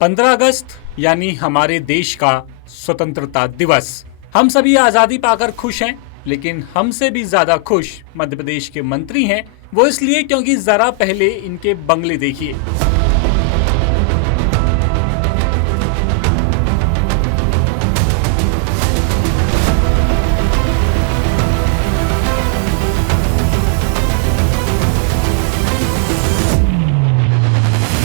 15 अगस्त यानी हमारे देश का स्वतंत्रता दिवस। हम सभी आजादी पाकर खुश हैं, लेकिन हमसे भी ज्यादा खुश मध्य प्रदेश के मंत्री हैं। वो इसलिए क्योंकि जरा पहले इनके बंगले देखिए।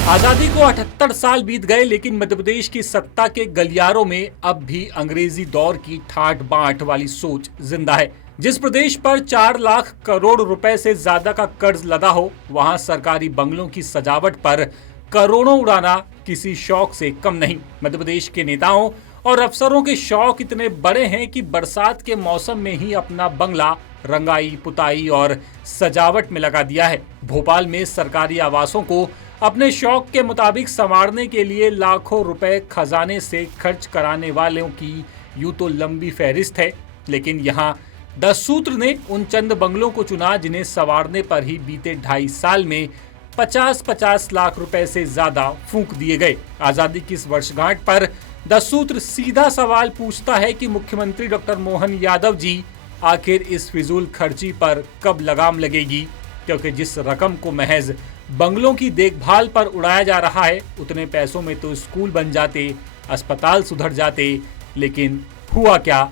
आजादी को 78 साल बीत गए, लेकिन मध्य प्रदेश की सत्ता के गलियारों में अब भी अंग्रेजी दौर की ठाट बांट वाली सोच जिंदा है। जिस प्रदेश पर 4 लाख करोड़ रुपए से ज्यादा का कर्ज लदा हो, वहां सरकारी बंगलों की सजावट पर करोड़ों उड़ाना किसी शौक से कम नहीं। मध्य प्रदेश के नेताओं और अफसरों के शौक इतने बड़े हैं कि बरसात के मौसम में ही अपना बंगला रंगाई पुताई और सजावट में लगा दिया है। भोपाल में सरकारी आवासों को अपने शौक के मुताबिक संवारने के लिए लाखों रुपए खजाने से खर्च कराने वालों की यूं तो लंबी फहरिस्त है, लेकिन यहाँ 10 सूत्र ने उन चंद बंगलों को चुना जिन्हें संवारने पर ही बीते 2.5 साल में 50-50 लाख रुपए से ज्यादा फूंक दिए गए। आजादी की इस वर्षगांठ पर 10 सूत्र सीधा सवाल पूछता है कि मुख्यमंत्री डॉक्टर मोहन यादव जी, आखिर इस फिजूल खर्ची पर कब लगाम लगेगी? क्योंकि जिस रकम को महज बंगलों की देखभाल पर उड़ाया जा रहा है, उतने पैसों में तो स्कूल बन जाते, अस्पताल सुधर जाते, लेकिन हुआ क्या?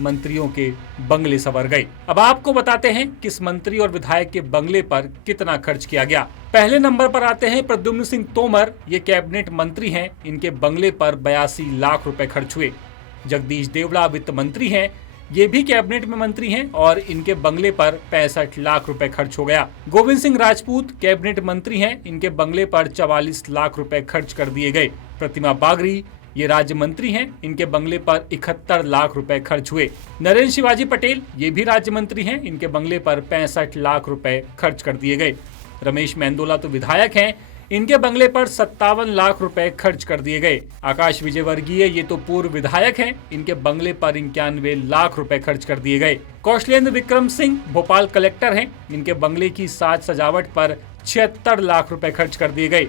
मंत्रियों के बंगले संवर गए। अब आपको बताते हैं किस मंत्री और विधायक के बंगले पर कितना खर्च किया गया। पहले नंबर पर आते हैं प्रद्युम्न सिंह तोमर। ये कैबिनेट मंत्री हैं, इनके बंगले पर 82 लाख रुपए खर्च हुए। जगदीश देवड़ा वित्त मंत्री हैं, ये भी कैबिनेट में मंत्री हैं और इनके बंगले पर 65 लाख रुपए खर्च हो गया। गोविंद सिंह राजपूत कैबिनेट मंत्री हैं, इनके बंगले पर 44 लाख रुपए खर्च कर दिए गए। प्रतिमा बागरी ये राज्य मंत्री हैं, इनके बंगले पर 71 लाख रुपए खर्च हुए। नरेंद्र शिवाजी पटेल ये भी राज्य मंत्री हैं, इनके बंगले पर 65 लाख रुपए खर्च कर दिए गए। रमेश मेंदोला तो विधायक हैं, इनके बंगले पर 57 लाख रुपए खर्च कर दिए गए। आकाश विजयवर्गीय ये तो पूर्व विधायक हैं, इनके बंगले पर 91 लाख रुपए खर्च कर दिए गए। कौशलेंद्र विक्रम सिंह भोपाल कलेक्टर हैं, इनके बंगले की साज सजावट पर 76 लाख रुपए खर्च कर दिए गए।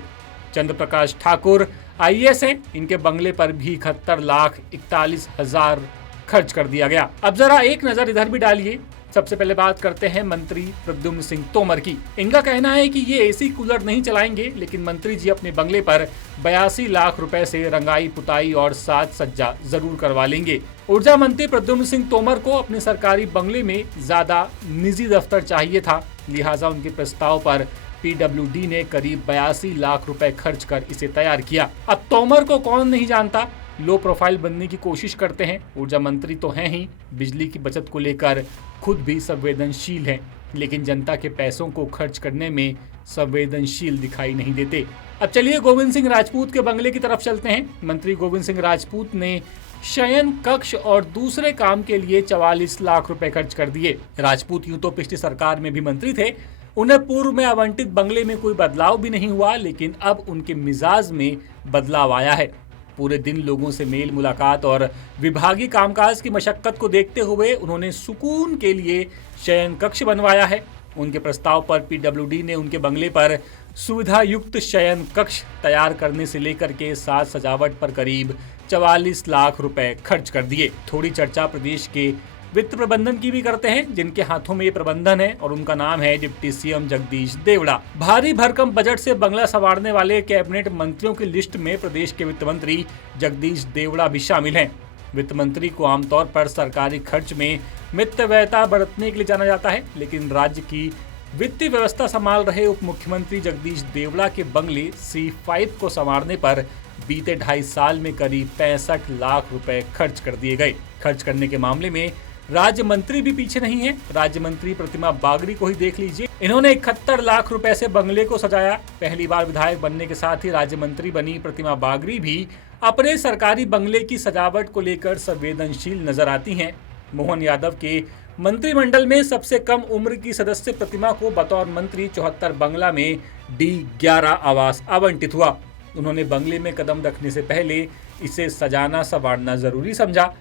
चंद्र प्रकाश ठाकुर IAS हैं, इनके बंगले पर भी 71,41,000 खर्च कर दिया गया। अब जरा एक नजर इधर भी डालिए। सबसे पहले बात करते हैं मंत्री प्रद्युम्न सिंह तोमर की। इनका कहना है कि ये AC कूलर नहीं चलाएंगे, लेकिन मंत्री जी अपने बंगले पर 82 लाख रुपए से रंगाई पुताई और साज सज्जा जरूर करवा लेंगे। ऊर्जा मंत्री प्रद्युम्न सिंह तोमर को अपने सरकारी बंगले में ज्यादा निजी दफ्तर चाहिए था, लिहाजा उनके प्रस्ताव पर PWD ने करीब 82 लाख रुपए खर्च कर इसे तैयार किया। अब तोमर को कौन नहीं जानता, लो प्रोफाइल बनने की कोशिश करते हैं। ऊर्जा मंत्री तो हैं ही, बिजली की बचत को लेकर खुद भी संवेदनशील हैं, लेकिन जनता के पैसों को खर्च करने में संवेदनशील दिखाई नहीं देते। अब चलिए गोविंद सिंह राजपूत के बंगले की तरफ चलते हैं। मंत्री गोविंद सिंह राजपूत ने शयन कक्ष और दूसरे काम के लिए 44 लाख रुपए खर्च कर दिए। राजपूत यूं तो पिछली सरकार में भी मंत्री थे, उन्हें पूर्व में आवंटित बंगले में कोई बदलाव भी नहीं हुआ, लेकिन अब उनके मिजाज में बदलाव आया है। पूरे दिन लोगों से मेल मुलाकात और विभागीय कामकाज की मशक्कत को देखते हुए उन्होंने सुकून के लिए शयन कक्ष बनवाया है। उनके प्रस्ताव पर PWD ने उनके बंगले पर सुविधा युक्त शयन कक्ष तैयार करने से लेकर के साज सजावट पर करीब 44 लाख रुपए खर्च कर दिए। थोड़ी चर्चा प्रदेश के वित्त प्रबंधन की भी करते हैं, जिनके हाथों में ये प्रबंधन है, और उनका नाम है डिप्टी CM जगदीश देवड़ा। भारी भरकम बजट से बंगला संवारने वाले कैबिनेट मंत्रियों की लिस्ट में प्रदेश के वित्त मंत्री जगदीश देवड़ा भी शामिल हैं। वित्त मंत्री को आमतौर पर सरकारी खर्च में मितव्ययता बरतने के लिए जाना जाता है, लेकिन राज्य की वित्तीय व्यवस्था संभाल रहे उप मुख्यमंत्री जगदीश देवड़ा के बंगले C5 को संवारने पर बीते 2.5 साल में करीब 65 लाख रुपए खर्च कर दिए गए। खर्च करने के मामले में राज्य मंत्री भी पीछे नहीं है। राज्य मंत्री प्रतिमा बागरी को ही देख लीजिए, इन्होंने 71 लाख रुपए से बंगले को सजाया। पहली बार विधायक बनने के साथ ही राज्य मंत्री बनी प्रतिमा बागरी भी अपने सरकारी बंगले की सजावट को लेकर संवेदनशील नजर आती हैं। मोहन यादव के मंत्रिमंडल में सबसे कम उम्र की सदस्य प्रतिमा को बतौर मंत्री 74 बंगला में D11 आवास आवंटित हुआ। उन्होंने बंगले में कदम रखने से पहले इसे सजाना संवारना जरूरी समझा।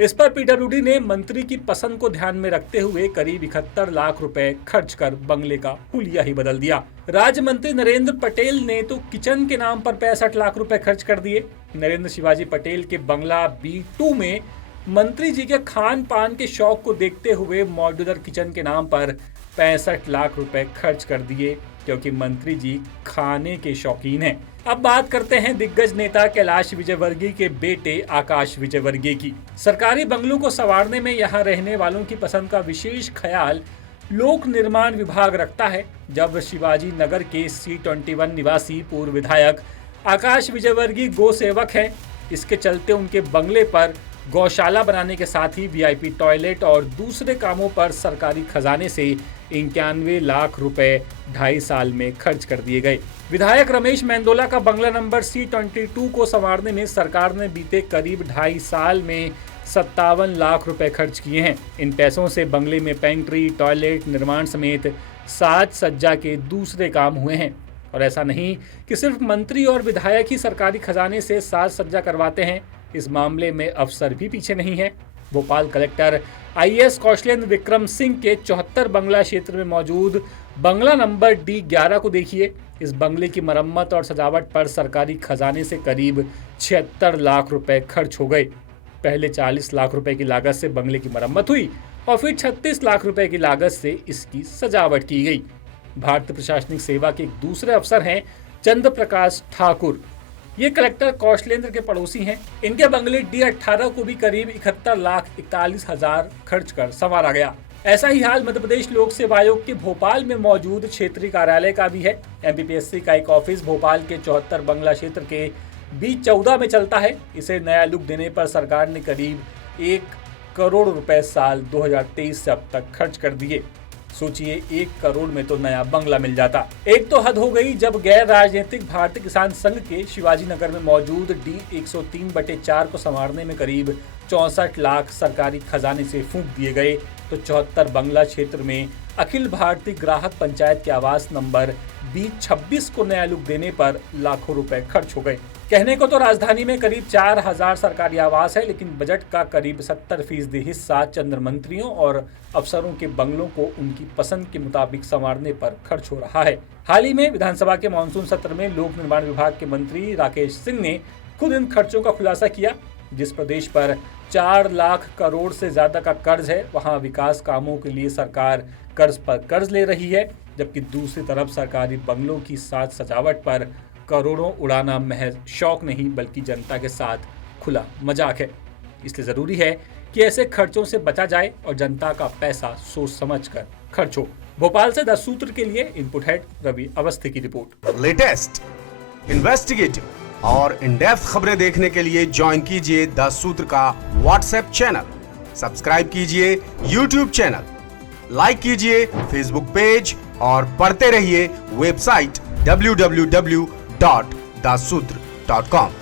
इस पर पीडब्ल्यूडी ने मंत्री की पसंद को ध्यान में रखते हुए करीब 71 लाख रुपए खर्च कर बंगले का हुलिया ही बदल दिया। राज्य मंत्री नरेंद्र पटेल ने तो किचन के नाम पर 65 लाख रुपए खर्च कर दिए। नरेंद्र शिवाजी पटेल के बंगला B2 में मंत्री जी के खान पान के शौक को देखते हुए मॉड्यूलर किचन के नाम पर 65 लाख रुपए खर्च कर दिए, क्योंकि मंत्री जी खाने के शौकीन हैं। अब बात करते हैं दिग्गज नेता कैलाश विजयवर्गीय के बेटे आकाश विजयवर्गीय की। सरकारी बंगलों को संवारने में यहाँ रहने वालों की पसंद का विशेष ख्याल लोक निर्माण विभाग रखता है। जब शिवाजी नगर के C21 निवासी पूर्व विधायक आकाश विजयवर्गीय गो सेवक हैं, इसके चलते उनके बंगले पर गौशाला बनाने के साथ ही VIP टॉयलेट और दूसरे कामों पर सरकारी खजाने से 91 लाख रुपए 2.5 साल में खर्च कर दिए गए। विधायक रमेश मेंदोला का बंगला नंबर C22 को संवारने में सरकार ने बीते करीब 2.5 साल में 57 लाख रुपए खर्च किए हैं। इन पैसों से बंगले में पेंट्री, टॉयलेट निर्माण समेत साज सज्जा के दूसरे काम हुए हैं। और ऐसा नहीं कि सिर्फ मंत्री और विधायक ही सरकारी खजाने से साज सज्जा करवाते हैं, इस मामले में अफसर भी पीछे नहीं है। भोपाल कलेक्टर IAS कौशलेंद्र विक्रम सिंह के 74 बंगला क्षेत्र में मौजूद बंगला नंबर D11 को देखिए। इस बंगले की मरम्मत और सजावट पर सरकारी खजाने से करीब 76 लाख रुपए खर्च हो गए। पहले 40 लाख रुपए की लागत से बंगले की मरम्मत हुई और फिर 36 लाख रुपए की लागत से इसकी सजावट की गई। भारतीय प्रशासनिक सेवा के एक दूसरे अफसर हैं चंद्र प्रकाश ठाकुर। ये कलेक्टर कौशलेंद्र के पड़ोसी हैं। इनके बंगले D18 को भी करीब 71,41,000 खर्च कर संवारा गया। ऐसा ही हाल मध्य प्रदेश लोक सेवा आयोग के भोपाल में मौजूद क्षेत्रीय कार्यालय का भी है। MPPSC का एक ऑफिस भोपाल के 74 बंगला क्षेत्र के B14 में चलता है। इसे नया लुक देने पर सरकार ने करीब 1 करोड़ रुपए साल 2023 से अब तक खर्च कर दिए। सोचिए 1 करोड़ में तो नया बंगला मिल जाता। एक तो हद हो गई जब गैर राजनीतिक भारतीय किसान संघ के शिवाजी नगर में मौजूद D103/4 को संवारने में करीब 64 लाख सरकारी खजाने से फूंक दिए गए, तो 74 बंगला क्षेत्र में अखिल भारतीय ग्राहक पंचायत के आवास नंबर B26 को नया लुक देने पर लाखों रुपए खर्च हो गए। कहने को तो राजधानी में करीब 4,000 सरकारी आवास है, लेकिन बजट का करीब 70% हिस्सा चंद्र मंत्रियों और अफसरों के बंगलों को उनकी पसंद के मुताबिक संवारने पर खर्च हो रहा है। हाल ही में विधानसभा के मानसून सत्र में लोक निर्माण विभाग के मंत्री राकेश सिंह ने खुद इन खर्चों का खुलासा किया। जिस प्रदेश पर 4 लाख करोड़ से ज्यादा का कर्ज है, वहां विकास कामों के लिए सरकार कर्ज पर कर्ज ले रही है, जबकि दूसरी तरफ सरकारी बंगलों की साज सजावट पर करोड़ों उड़ाना महज शौक नहीं बल्कि जनता के साथ खुला मजाक है। इसलिए जरूरी है कि ऐसे खर्चों से बचा जाए और जनता का पैसा सोच समझ कर खर्च हो। भोपाल से 10 सूत्र के लिए इनपुट हेड रवि अवस्थी की रिपोर्ट। लेटेस्ट, इन्वेस्टिगेटिव और इन डेप्थ खबरें देखने के लिए ज्वाइन कीजिए 10 सूत्र का व्हाट्सएप चैनल, सब्सक्राइब कीजिए YouTube चैनल, लाइक कीजिए Facebook पेज और पढ़ते रहिए वेबसाइट www.dassutra.com।